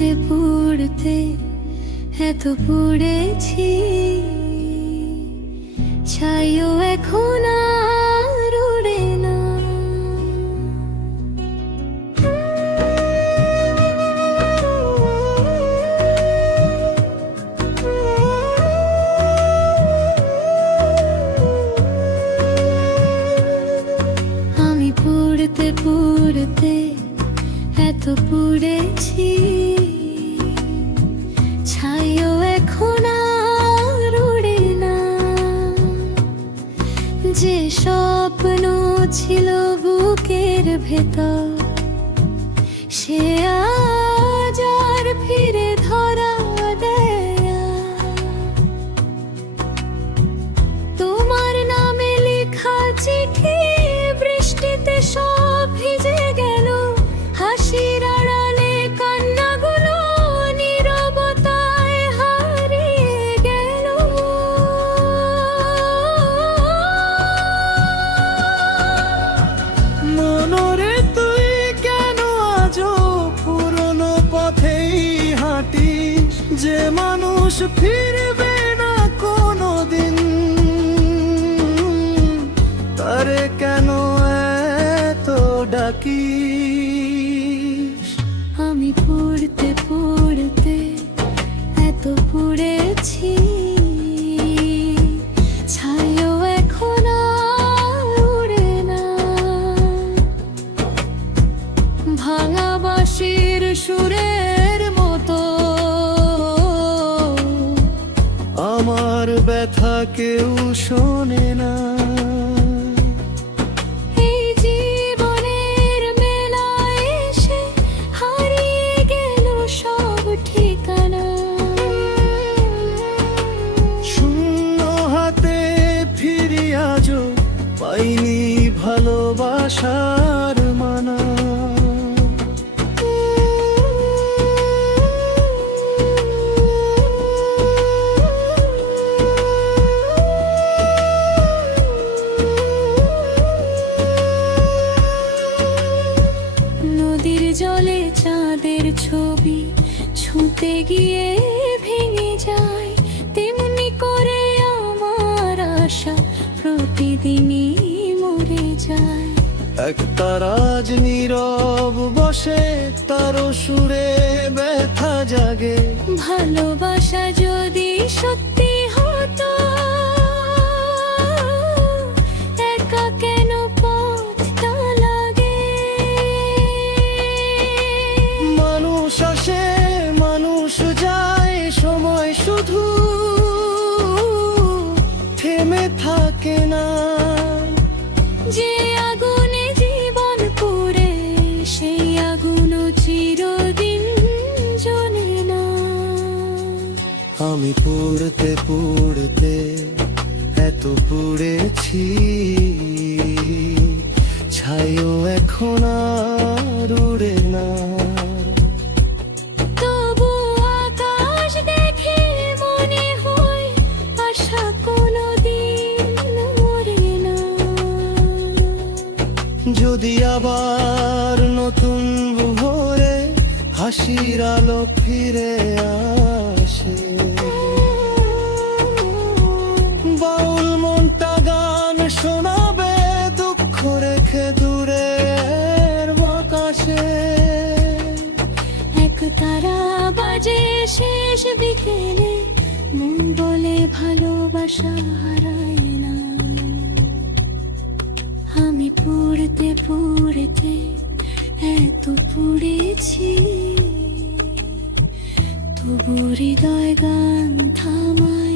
পুড়তে পুড়তে এত পুড়েছি, ছাইও এখন আর উড়ে না। আমি পুড়তে পুড়তে এত পুড়েছি, ছাইও এখন আর উড়ে না। যে স্বপ্ন ছিল বুকের ভেতর, সে আজ আর ফিরে ধরা দেয়। তোমার নামে লেখা চিঠি বৃষ্টিতে সব ভিজে গেল, হাসির আড়ালে কান্নাগুলো নীরবতায় হারিয়ে গেল। মনরে তুই কেন আজও পুরনো পথেই হাঁটিস? যে মানুষ ফিরবে না কোনোদিন, তারে কেন এত ডাকিস? আমি পুড়তে পুড়তে এত পুড়েছি, ছাইও এখন আর উড়ে না। ভাঙা বাঁশির সুরের মতো আমার ব্যথা কেউ শোনে না। এই জীবনের মেলায় এসে হারিয়ে গেল সব ঠিকানা। শূন্য হাতে ফিরি আজও পাইনি ভালোবাসার মানা। নদীর জলে চাঁদের ছবি ছুঁতে গিয়ে ভেঙে যায়, তেমনি করে আমার আশা প্রতিদিনই মরে যায়। এক তারাজ নীরব বসে, তারও সুরে ব্যথা জাগে। ভালোবাসা যদি সত্যি হতো, একা কেন পথটা লাগে? মানুষ আসে মানুষ যায়, সময় শুধু থেমে থাকে না। যে আগুনে জীবন পুড়ে, সেই আগুনও চিরদিন জ্বলে না। আমি পুড়তে পুড়তে এত পুড়েছি, ছাইও এখন আর উড়ে না। তবু আকাশ দেখে মনে হয় আশা কোনোদিন মরে না। যদি আবার নতুন ভোরে হাসির আলো ফিরে আসে, বাউল মনটা গান শোনাবে দুঃখ রেখে দূরের আকাশে। এক তারা বাজে শেষ বিকেলে, মন বলে ভালোবাসা হারায় না। আমি পুড়তে পুড়তে এত পুড়েছি, তবু হৃদয় গান থামায়